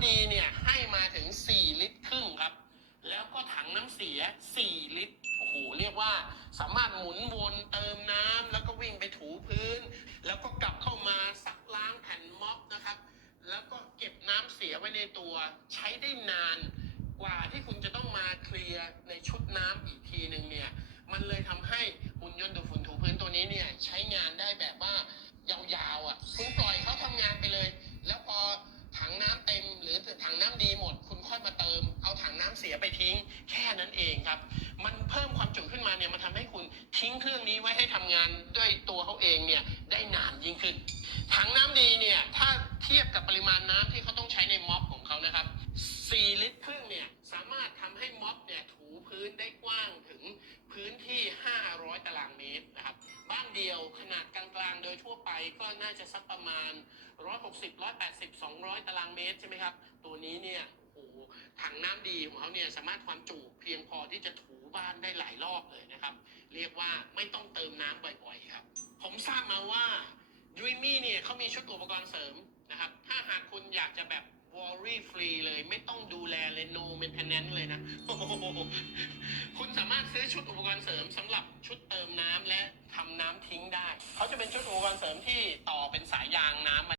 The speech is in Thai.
ำดีเนี่ยให้มาถึง 4 ลิตรครึ่งครับ แล้วก็ถังน้ำเสีย 4 ลิตร โอ้โห เรียกว่าสามารถหมุนวนเติมน้ำแล้วก็วิ่งไปถูพื้น แล้วก็กลับเข้ามาซักล้างแผ่นม็อบนะครับ แล้วก็เก็บน้ำเสียไว้ในตัว ใช้ได้นานกว่าที่คุณจะต้องมาเคลียร์ในชุดน้ำ ทิ้งแค่นั้นเองครับ มันเพิ่มความจุขึ้นมาเนี่ยมันทำให้คุณทิ้งเครื่องนี้ไว้ให้ทำงานด้วยตัวเขาเองเนี่ยได้นานยิ่งขึ้น ถังน้ำดีเนี่ยถ้าเทียบกับปริมาณน้ำที่เขาต้องใช้ในม็อบของเขานะครับ 4 ลิตรครึ่งเนี่ยสามารถทำให้ม็อบเนี่ยถูพื้นได้กว้างถึงพื้นที่ 500 ตารางเมตรนะครับ บ้านเดียวขนาดกลางๆ โดยทั่วไปก็น่าจะสักประมาณ 160 180 200 ตารางเมตรใช่ไหมครับ ตัวนี้เนี่ย น้ำดีของเขาเนี่ยสามารถความจุเพียงพอที่จะถูบ้านได้หลายรอบเลยนะครับ เรียกว่าไม่ต้องเติมน้ำบ่อยๆครับ ผมทราบมาว่า Dreamy เนี่ยเขามีชุดอุปกรณ์เสริมนะครับ ถ้าหากคุณอยากจะแบบ worry free เลยไม่ต้องดูแลเลย no maintenance เลยนะ คุณสามารถซื้อชุดอุปกรณ์เสริมสำหรับชุดเติมน้ำและทำน้ำทิ้งได้ เขาจะเป็นชุดอุปกรณ์เสริมที่ต่อเป็นสายยางน้ำมา